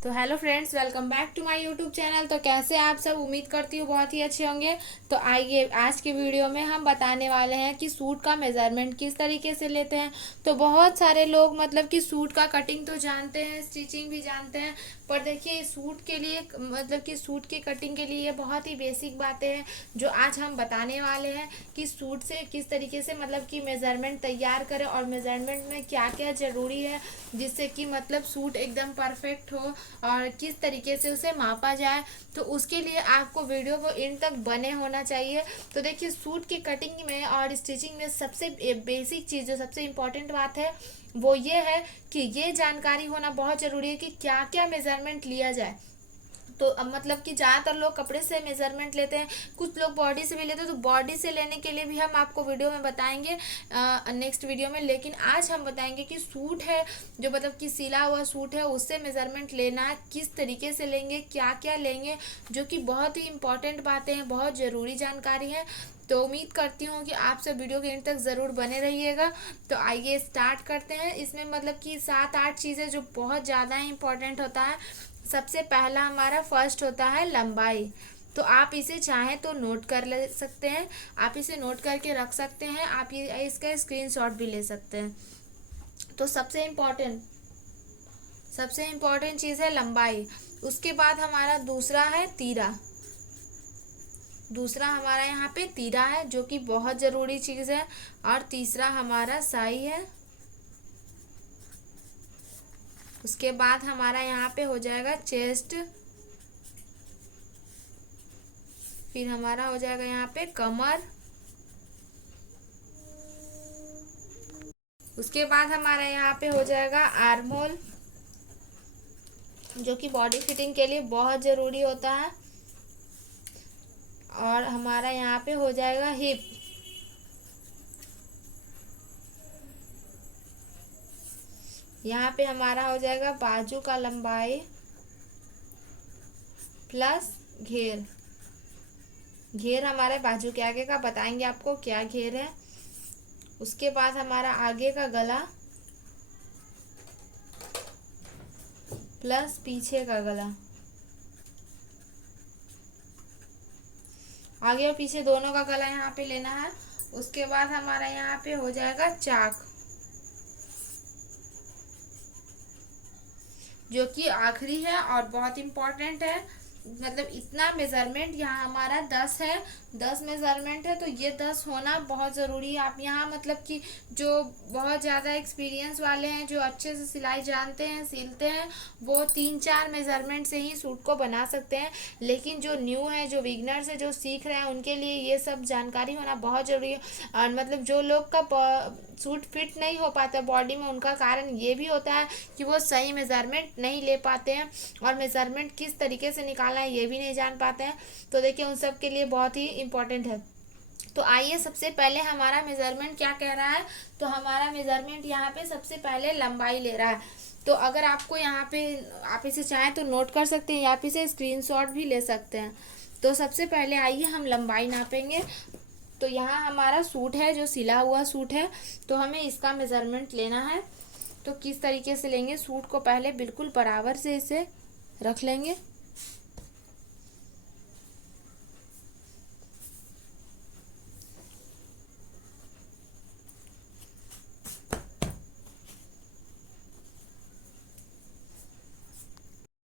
तो hello friends, welcome back to my YouTube channel. तो कैसे आप सब, उम्मीद करती हूँ बहुत ही अच्छे होंगे। तो आइए आज के वीडियो में हम बताने वाले हैं कि सूट का मेज़रमेंट किस तरीके से लेते हैं। तो बहुत सारे लोग मतलब कि सूट का कटिंग तो जानते हैं, स्टिचिंग भी जानते हैं, पर देखिए सूट के लिए मतलब कि सूट की कटिंग के लिए ये बहुत ही बेसिक बातें हैं जो आज हम बताने वाले हैं कि सूट से किस तरीके से मतलब कि मेज़रमेंट तैयार करें और मेज़रमेंट में क्या क्या ज़रूरी है जिससे कि मतलब सूट एकदम परफेक्ट हो और किस तरीके से उसे मापा जाए। तो उसके लिए आपको वीडियो को इन तक बने होना चाहिए। तो देखिए सूट की कटिंग में और स्टिचिंग में सबसे बेसिक चीज़ जो सबसे इम्पोर्टेंट बात है वो ये है कि ये जानकारी होना बहुत ज़रूरी है कि क्या क्या मेज़रमेंट लिया जाए। तो अब मतलब कि ज़्यादातर लोग कपड़े से मेज़रमेंट लेते हैं, कुछ लोग बॉडी से भी लेते हैं। तो बॉडी से लेने के लिए भी हम आपको वीडियो में बताएंगे नेक्स्ट वीडियो में। लेकिन आज हम बताएंगे कि सूट है जो मतलब कि सिला हुआ सूट है उससे मेज़रमेंट लेना है, किस तरीके से लेंगे, क्या क्या लेंगे, जो कि बहुत ही इंपॉर्टेंट बातें हैं, बहुत ज़रूरी जानकारी है। तो उम्मीद करती हूँ कि आप सब वीडियो के एंड तक ज़रूर बने रहिएगा। तो आइए स्टार्ट करते हैं। इसमें मतलब कि 7-8 चीज़ें जो बहुत ज़्यादा इंपॉर्टेंट होता है। सबसे पहला हमारा फर्स्ट होता है लंबाई। तो आप इसे चाहें तो नोट कर ले सकते हैं, आप इसे नोट करके रख सकते हैं, आप ये इसका स्क्रीनशॉट भी ले सकते हैं। तो सबसे इम्पोर्टेंट चीज़ है लंबाई। उसके बाद हमारा दूसरा है तीरा। दूसरा हमारा यहाँ पे तीरा है जो कि बहुत ज़रूरी चीज़ है। और तीसरा हमारा साई है। उसके बाद हमारा यहाँ पे हो जाएगा चेस्ट। फिर हमारा हो जाएगा यहाँ पे कमर। उसके बाद हमारा यहाँ पे हो जाएगा आर्म होल जो कि बॉडी फिटिंग के लिए बहुत ज़रूरी होता है। और हमारा यहाँ पे हो जाएगा हिप। यहाँ पे हमारा हो जाएगा बाजू का लंबाई प्लस घेर। घेर हमारे बाजू के आगे का बताएंगे आपको क्या घेर है। उसके बाद हमारा आगे का गला प्लस पीछे का गला। आगे और पीछे दोनों का गला यहाँ पे लेना है। उसके बाद हमारा यहाँ पे हो जाएगा चाक जो कि आखिरी है और बहुत इम्पोर्टेंट है। मतलब इतना मेज़रमेंट यहाँ हमारा 10 है, 10 मेज़रमेंट है। तो ये 10 होना बहुत ज़रूरी है। आप यहाँ मतलब कि जो बहुत ज़्यादा एक्सपीरियंस वाले हैं, जो अच्छे से सिलाई जानते हैं, सिलते हैं, वो 3-4 मेज़रमेंट से ही सूट को बना सकते हैं। लेकिन जो न्यू है, जो बिगनर्स है, जो सीख रहे हैं, उनके लिए ये सब जानकारी होना बहुत ज़रूरी है। और मतलब जो लोग का सूट फिट नहीं हो पाता बॉडी में, उनका कारण ये भी होता है कि वो सही मेज़रमेंट नहीं ले पाते हैं और मेज़रमेंट किस तरीके से निकालना है ये भी नहीं जान पाते हैं। तो देखिए उन सब के लिए बहुत ही इम्पोर्टेंट है। तो आइए सबसे पहले हमारा मेज़रमेंट क्या कह रहा है। तो हमारा मेज़रमेंट यहाँ पे सबसे पहले लंबाई ले रहा है। तो अगर आपको यहाँ पे आप इसे चाहें तो नोट कर सकते हैं या फिर इसे स्क्रीनशॉट भी ले सकते हैं। तो सबसे पहले आइए हम लंबाई नापेंगे। तो यहाँ हमारा सूट है जो सिला हुआ सूट है, तो हमें इसका मेज़रमेंट लेना है। तो किस तरीके से लेंगे, सूट को पहले बिल्कुल बराबर से इसे रख लेंगे।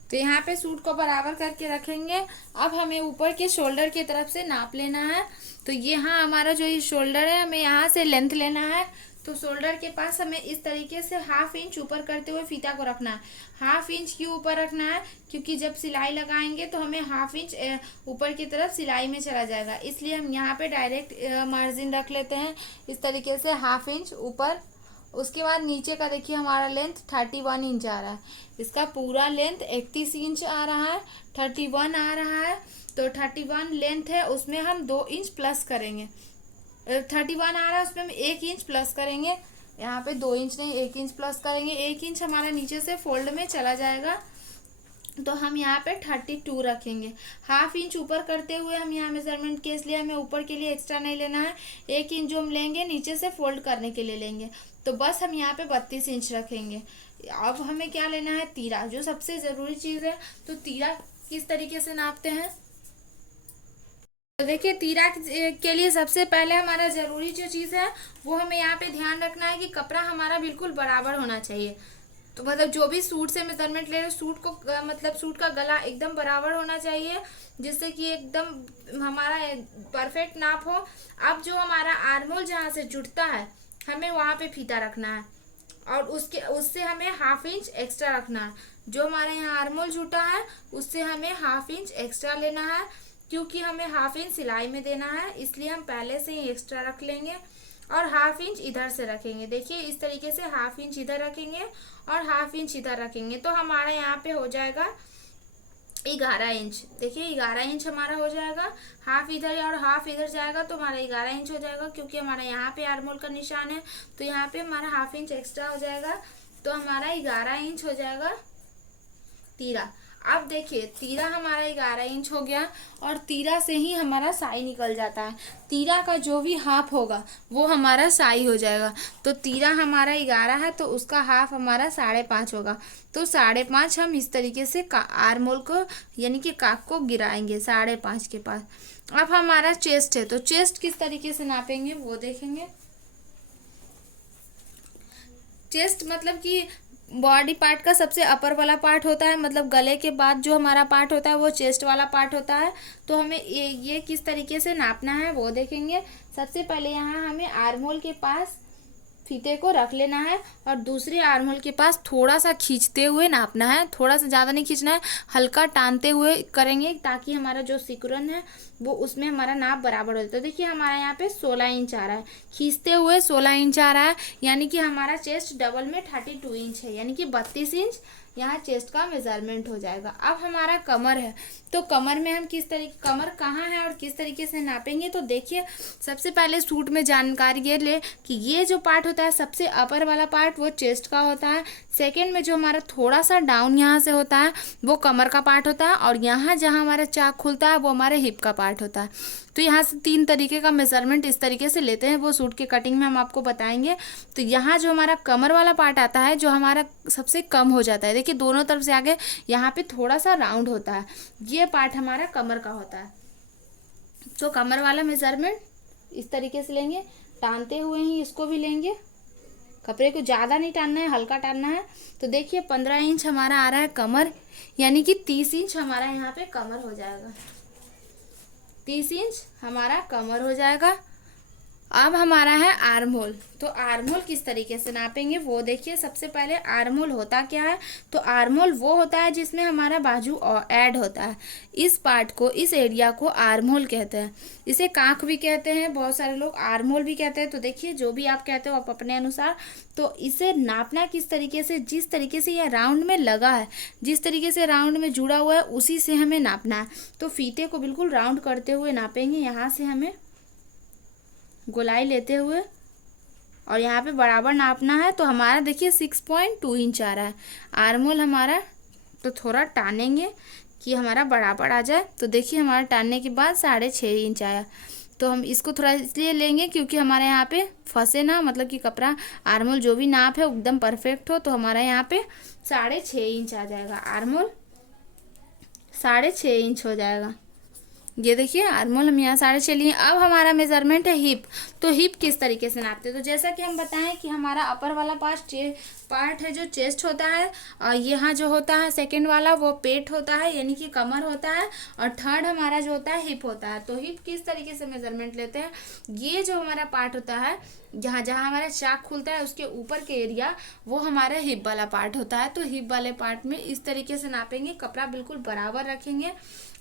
तो यहाँ पे सूट को बराबर करके रखेंगे। अब हमें ऊपर के शोल्डर की तरफ से नाप लेना है। तो यहाँ हमारा जो ये शोल्डर है, हमें यहाँ से लेंथ लेना है। तो शोल्डर के पास हमें इस तरीके से 1/2 इंच ऊपर करते हुए फीता को रखना है। 1/2 इंच क्यों ऊपर रखना है, क्योंकि जब सिलाई लगाएंगे तो हमें 1/2 इंच ऊपर की तरफ सिलाई में चला जाएगा, इसलिए हम यहाँ पे डायरेक्ट मार्जिन रख लेते हैं इस तरीके से 1/2 इंच ऊपर। उसके बाद नीचे का देखिए हमारा लेंथ 31 इंच आ रहा है। इसका पूरा लेंथ 31 इंच आ रहा है, 31 आ रहा है। तो 31 लेंथ है, उसमें हम 2 इंच प्लस करेंगे। 31 आ रहा है, उसमें हम 1 इंच प्लस करेंगे। यहाँ पे 2 इंच नहीं, 1 इंच प्लस करेंगे। 1 इंच हमारा नीचे से फोल्ड में चला जाएगा, तो हम यहाँ पे 32 रखेंगे। 1/2 इंच ऊपर करते हुए हम यहाँ मेजरमेंट के, इसलिए हमें ऊपर के लिए एक्स्ट्रा नहीं लेना है। 1 इंच जो हम लेंगे नीचे से फोल्ड करने के लिए लेंगे। तो बस हम यहाँ पे 32 इंच रखेंगे। अब हमें क्या लेना है, तीरा, जो सबसे ज़रूरी चीज़ है। तो तीरा किस तरीके से नापते हैं, तो देखिए तीरा के लिए सबसे पहले हमारा ज़रूरी जो चीज़ है वो हमें यहाँ पे ध्यान रखना है कि कपड़ा हमारा बिल्कुल बराबर होना चाहिए। तो मतलब जो भी सूट से मेजरमेंट ले रहे हो, सूट को मतलब सूट का गला एकदम बराबर होना चाहिए, जिससे कि एकदम हमारा परफेक्ट नाप हो। अब जो हमारा आर्मोल जहाँ से जुड़ता है, हमें वहाँ पे फीता रखना है, और उससे हमें हाफ इंच एक्स्ट्रा रखना है। जो हमारे यहाँ आर्मोल जुटा है उससे हमें हाफ इंच एक्स्ट्रा लेना है, क्योंकि हमें हाफ इंच सिलाई में देना है, इसलिए हम पहले से ही एक्स्ट्रा रख लेंगे। और हाफ इंच इधर से रखेंगे, देखिए इस तरीके से हाफ इंच इधर रखेंगे और हाफ इंच इधर रखेंगे, तो हमारा यहाँ पे हो जाएगा 11 इंच। देखिए 11 इंच हमारा हो जाएगा। हाफ इधर और हाफ इधर जाएगा तो हमारा 11 इंच हो जाएगा, क्योंकि हमारा यहाँ पे आर्मोल का निशान है, तो यहाँ पे हमारा हाफ इंच एक्स्ट्रा हो जाएगा, तो हमारा 11 इंच हो जाएगा तीरा। अब देखिए तीरा हमारा 11 इंच हो गया, और तीरा से ही हमारा साई निकल जाता है। तीरा का जो भी हाफ होगा वो हमारा साई हो जाएगा। तो तीरा हमारा 11 है तो उसका हाफ हमारा 5.5 होगा। तो 5.5 हम इस तरीके से आर्मोल को यानी कि काक को गिराएंगे 5.5 के पास। अब हमारा चेस्ट है, तो चेस्ट किस तरीके से नापेंगे वो देखेंगे। चेस्ट मतलब कि बॉडी पार्ट का सबसे अपर वाला पार्ट होता है, मतलब गले के बाद जो हमारा पार्ट होता है वो चेस्ट वाला पार्ट होता है। तो हमें ये किस तरीके से नापना है वो देखेंगे। सबसे पहले यहाँ हमें आर्महोल के पास फीते को रख लेना है, और दूसरे आर्महोल के पास थोड़ा सा खींचते हुए नापना है। थोड़ा सा ज़्यादा नहीं खींचना है, हल्का टानते हुए करेंगे, ताकि हमारा जो सिकुड़न है वो उसमें हमारा नाप बराबर हो जाए। तो देखिए हमारा यहाँ पे 16 इंच आ रहा है, खींचते हुए 16 इंच आ रहा है, यानी कि हमारा चेस्ट डबल में 32 इंच है, यानी कि 32 इंच यहाँ चेस्ट का मेजरमेंट हो जाएगा। अब हमारा कमर है, तो कमर में हम किस तरीके, कमर कहाँ है और किस तरीके से नापेंगे। तो देखिए सबसे पहले सूट में जानकारी ये ले कि ये जो पार्ट होता है सबसे अपर वाला पार्ट वो चेस्ट का होता है। सेकंड में जो हमारा थोड़ा सा डाउन यहाँ से होता है वो कमर का पार्ट होता है, और यहाँ जहाँ हमारा चाक खुलता है वो हमारे हिप का पार्ट होता है। तो यहाँ से 3 तरीके का मेजरमेंट इस तरीके से लेते हैं, वो सूट के कटिंग में हम आपको बताएंगे। तो यहाँ जो हमारा कमर वाला पार्ट आता है जो हमारा सबसे कम हो जाता है, देखिए दोनों तरफ से आगे यहाँ पे थोड़ा सा राउंड होता है, ये पार्ट हमारा कमर का होता है। तो कमर वाला मेजरमेंट इस तरीके से लेंगे, टानते हुए ही इसको भी लेंगे। कपड़े को ज़्यादा नहीं टानना है, हल्का टानना है। तो देखिए 15 इंच हमारा आ रहा है कमर, यानी कि 30 इंच हमारा यहाँ पे कमर हो जाएगा। 30 इंच हमारा कमर हो जाएगा। अब हमारा है आर्महोल, तो आर्महोल किस तरीके से नापेंगे वो देखिए। सबसे पहले आर्महोल होता क्या है, तो आर्महोल वो होता है जिसमें हमारा बाजू ऐड होता है। इस पार्ट को, इस एरिया को आर्महोल कहते हैं। इसे कांख भी कहते हैं, बहुत सारे लोग आर्महोल भी कहते हैं। तो देखिए जो भी आप कहते हो आप अपने अनुसार। तो इसे नापना किस तरीके से, जिस तरीके से यह राउंड में लगा है, जिस तरीके से राउंड में जुड़ा हुआ है उसी से हमें नापना है। तो फीते को बिल्कुल राउंड करते हुए नापेंगे, यहाँ से हमें गोलाई लेते हुए, और यहाँ पे बराबर नापना है। तो हमारा देखिए 6.2 इंच आ रहा है आर्महोल हमारा। तो थोड़ा टानेंगे कि हमारा बराबर आ जाए। तो देखिए हमारा टानने के बाद 6.5 इंच आया। तो हम इसको थोड़ा इसलिए लेंगे क्योंकि हमारे यहाँ पे फंसे ना, मतलब कि कपड़ा आर्महोल जो भी नाप है एकदम परफेक्ट हो। तो हमारा यहाँ पे 6.5 इंच आ जाएगा, आर्महोल 6.5 इंच हो जाएगा। ये देखिए आर्महोल हम यहाँ 6.5 लिए। अब हमारा मेजरमेंट है हिप। तो हिप किस तरीके से नापते हैं, तो जैसा कि हम बताएं कि हमारा अपर वाला पार्ट है जो चेस्ट होता है, और यहाँ जो होता है सेकंड वाला वो पेट होता है, यानी कि कमर होता है, और थर्ड हमारा जो होता है हिप होता है। तो हिप किस तरीके से मेजरमेंट लेते हैं, ये जो हमारा पार्ट होता है जहाँ जहाँ हमारा चाक खुलता है उसके ऊपर के एरिया वो हमारा हिप वाला पार्ट होता है। तो हिप वाले पार्ट में इस तरीके से नापेंगे, कपड़ा बिल्कुल बराबर रखेंगे,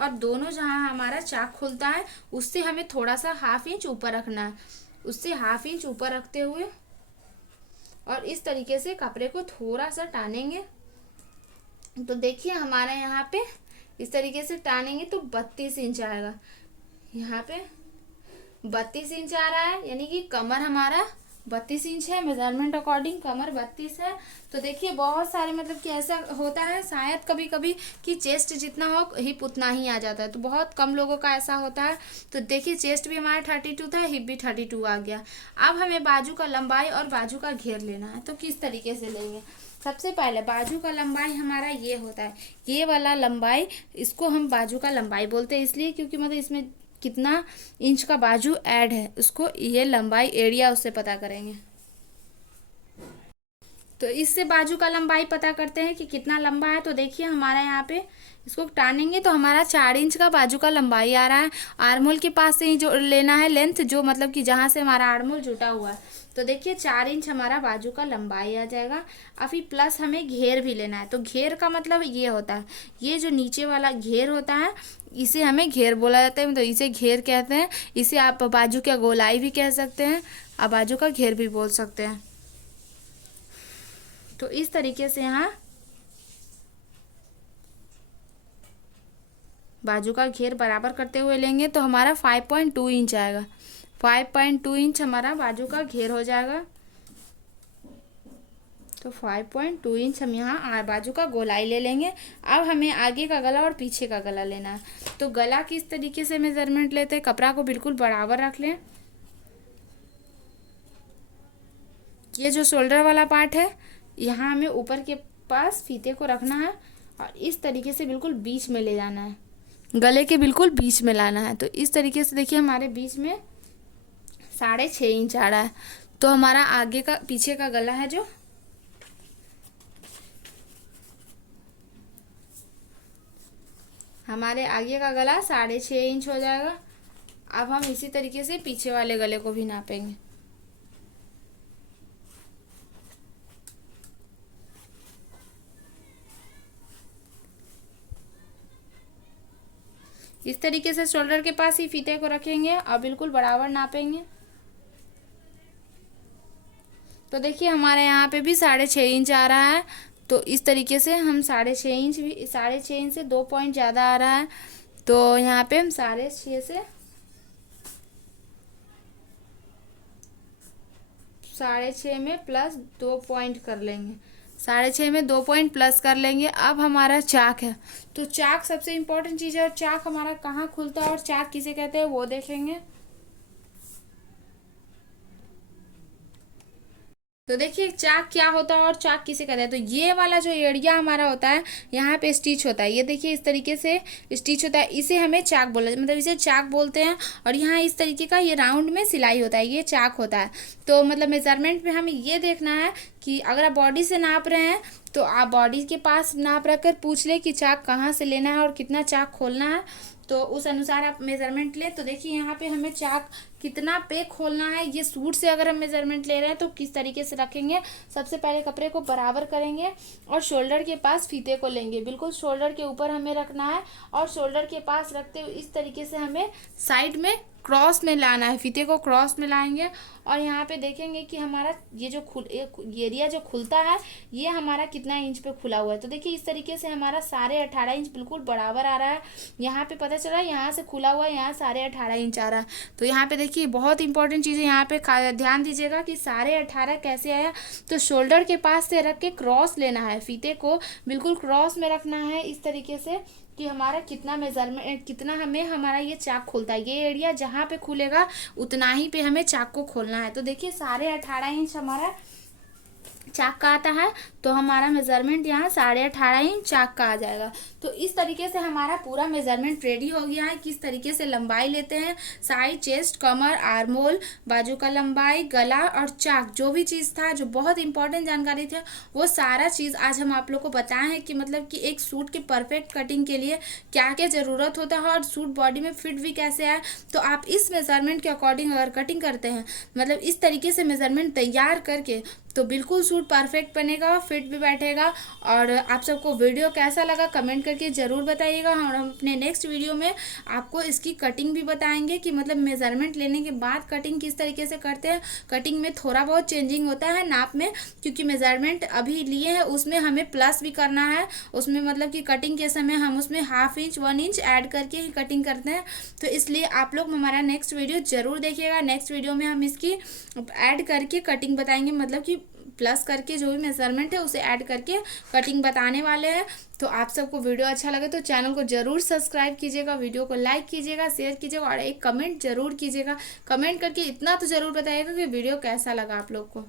और दोनों जहाँ हमारा चाक खुलता है उससे हमें थोड़ा सा हाफ इंच ऊपर रखना है, उससे हाफ इंच ऊपर रखते हुए और इस तरीके से कपड़े को थोड़ा सा टानेंगे। तो देखिए हमारे यहाँ पे इस तरीके से टानेंगे तो 32 इंच आएगा। यहाँ पे 32 इंच आ रहा है, यानी कि कमर हमारा 32 इंच है, मेजरमेंट अकॉर्डिंग कमर 32 है। तो देखिए बहुत सारे मतलब कि ऐसा होता है शायद कभी कभी कि चेस्ट जितना हो हिप उतना ही आ जाता है, तो बहुत कम लोगों का ऐसा होता है। तो देखिए चेस्ट भी हमारा 32 था, हिप भी 32 आ गया। अब हमें बाजू का लंबाई और बाजू का घेर लेना है। तो किस तरीके से लेंगे, सबसे पहले बाजू का लंबाई हमारा ये होता है, ये वाला लंबाई, इसको हम बाजू का लंबाई बोलते हैं, इसलिए क्योंकि मतलब इसमें कितना इंच का बाजू ऐड है, उसको ये लंबाई एरिया उससे पता करेंगे। तो इससे बाजू का लंबाई पता करते हैं कि कितना लंबा है। तो देखिए हमारा यहाँ पे इसको टानेंगे तो हमारा 4 इंच का बाजू का लंबाई आ रहा है। आर्मोल के पास से ही जो लेना है लेंथ, जो मतलब कि जहाँ से हमारा आर्मोल जुटा हुआ है। तो देखिए 4 इंच हमारा बाजू का लंबाई आ जाएगा। अभी प्लस हमें घेर भी लेना है। तो घेर का मतलब ये होता है, ये जो नीचे वाला घेर होता है इसे हमें घेर बोला जाता है, तो इसे घेर कहते हैं। इसे आप बाजू का गोलाई भी कह सकते हैं, आप बाजू का घेर भी बोल सकते हैं। तो इस तरीके से यहाँ बाजू का घेर बराबर करते हुए लेंगे तो हमारा 5.2 इंच आएगा। 5.2 इंच हमारा बाजू का घेर हो जाएगा। तो 5.2 इंच हम यहाँ बाजू का गोलाई ले लेंगे। अब हमें आगे का गला और पीछे का गला लेना है। तो गला किस तरीके से मेजरमेंट लेते हैं, कपड़ा को बिल्कुल बराबर रख लें। ये जो शोल्डर वाला पार्ट है, यहाँ हमें ऊपर के पास फीते को रखना है और इस तरीके से बिल्कुल बीच में ले जाना है, गले के बिल्कुल बीच में लाना है। तो इस तरीके से देखिए हमारे बीच में 6.5 इंच आ रहा है। तो हमारा आगे का पीछे का गला है जो, हमारे आगे का गला 6.5 इंच हो जाएगा। अब हम इसी तरीके से पीछे वाले गले को भी नापेंगे। इस तरीके से शोल्डर के पास ही फीते को रखेंगे और बिल्कुल बराबर नापेंगे। तो देखिए हमारे यहाँ पे भी 6.5 इंच आ रहा है। तो इस तरीके से हम 6.5 इंच भी, 6.5 इंच से 2 पॉइंट ज़्यादा आ रहा है। तो यहाँ पे हम 6.5 से 6.5 में प्लस 2 पॉइंट कर लेंगे। 6.5 में 2 पॉइंट प्लस कर लेंगे। अब हमारा चाक है, तो चाक सबसे इम्पोर्टेंट चीज़ है। और चाक हमारा कहाँ खुलता है और चाक किसे कहते हैं वो देखेंगे। तो देखिए चाक क्या होता है और चाक किसे कहते हैं। तो ये वाला जो एरिया हमारा होता है, यहाँ पे स्टिच होता है, ये देखिए इस तरीके से स्टिच होता है, इसे हमें चाक बोला, मतलब इसे चाक बोलते हैं। और यहाँ इस तरीके का ये राउंड में सिलाई होता है, ये चाक होता है। तो मतलब मेजरमेंट में हमें ये देखना है कि अगर आप बॉडी से नाप रहे हैं तो आप बॉडी के पास नाप रख कर पूछ ले कि चाक कहाँ से लेना है और कितना चाक खोलना है। तो उस अनुसार आप मेज़रमेंट लें। तो देखिए यहाँ पे हमें चाक कितना पे खोलना है, ये सूट से अगर हम मेज़रमेंट ले रहे हैं तो किस तरीके से रखेंगे। सबसे पहले कपड़े को बराबर करेंगे और शोल्डर के पास फीते को लेंगे, बिल्कुल शोल्डर के ऊपर हमें रखना है। और शोल्डर के पास रखते हुए इस तरीके से हमें साइड में क्रॉस में लाना है, फीते को क्रॉस में लाएंगे। और यहाँ पे देखेंगे कि हमारा ये जो एरिया जो खुलता है ये हमारा कितना इंच पे खुला हुआ है। तो देखिए इस तरीके से हमारा 18.5 इंच बिल्कुल बराबर आ रहा है। यहाँ पे पता चला यहाँ से खुला हुआ है, यहाँ 18.5 इंच आ रहा है। तो यहाँ पे देखिए बहुत इंपॉर्टेंट चीज़ है, यहाँ पे ध्यान दीजिएगा कि 18.5 कैसे आया। तो शोल्डर के पास से रख के क्रॉस लेना है, फीते को बिल्कुल क्रॉस में रखना है इस तरीके से कि हमारा कितना मेजरमेंट, कितना हमें हमारा ये चाक खुलता है। ये एरिया जहाँ पे खुलेगा उतना ही पे हमें चाक को खोलना है। तो देखिए 18.5 इंच हमारा चाक का आता है। तो हमारा मेजरमेंट यहाँ 18.5 इंच चाक का आ जाएगा। तो इस तरीके से हमारा पूरा मेजरमेंट रेडी हो गया है। किस तरीके से लंबाई लेते हैं, साइड, चेस्ट, कमर, आर्मोल, बाजू का लंबाई, गला और चाक, जो भी चीज़ था, जो बहुत इंपॉर्टेंट जानकारी थी, वो सारा चीज़ आज हम आप लोग को बताए हैं कि मतलब कि एक सूट के परफेक्ट कटिंग के लिए क्या क्या ज़रूरत होता है और सूट बॉडी में फिट भी कैसे आए। तो आप इस मेजरमेंट के अकॉर्डिंग अगर कटिंग करते हैं, मतलब इस तरीके से मेजरमेंट तैयार करके, तो बिल्कुल सूट परफेक्ट बनेगा, फिट भी बैठेगा। और आप सबको वीडियो कैसा लगा कमेंट करके ज़रूर बताइएगा। और हम अपने नेक्स्ट वीडियो में आपको इसकी कटिंग भी बताएंगे कि मतलब मेज़रमेंट लेने के बाद कटिंग किस तरीके से करते हैं। कटिंग में थोड़ा बहुत चेंजिंग होता है नाप में, क्योंकि मेज़रमेंट अभी लिए हैं उसमें हमें प्लस भी करना है। उसमें मतलब कि कटिंग के समय हम उसमें 1/2 इंच 1 इंच ऐड करके ही कटिंग करते हैं। तो इसलिए आप लोग हमारा नेक्स्ट वीडियो ज़रूर देखिएगा। नेक्स्ट वीडियो में हम इसकी ऐड करके कटिंग बताएंगे, मतलब कि प्लस करके जो भी मेजरमेंट है उसे ऐड करके कटिंग बताने वाले हैं। तो आप सबको वीडियो अच्छा लगे तो चैनल को ज़रूर सब्सक्राइब कीजिएगा, वीडियो को लाइक कीजिएगा, शेयर कीजिएगा और एक कमेंट ज़रूर कीजिएगा। कमेंट करके इतना तो ज़रूर बताइएगा कि वीडियो कैसा लगा आप लोग को।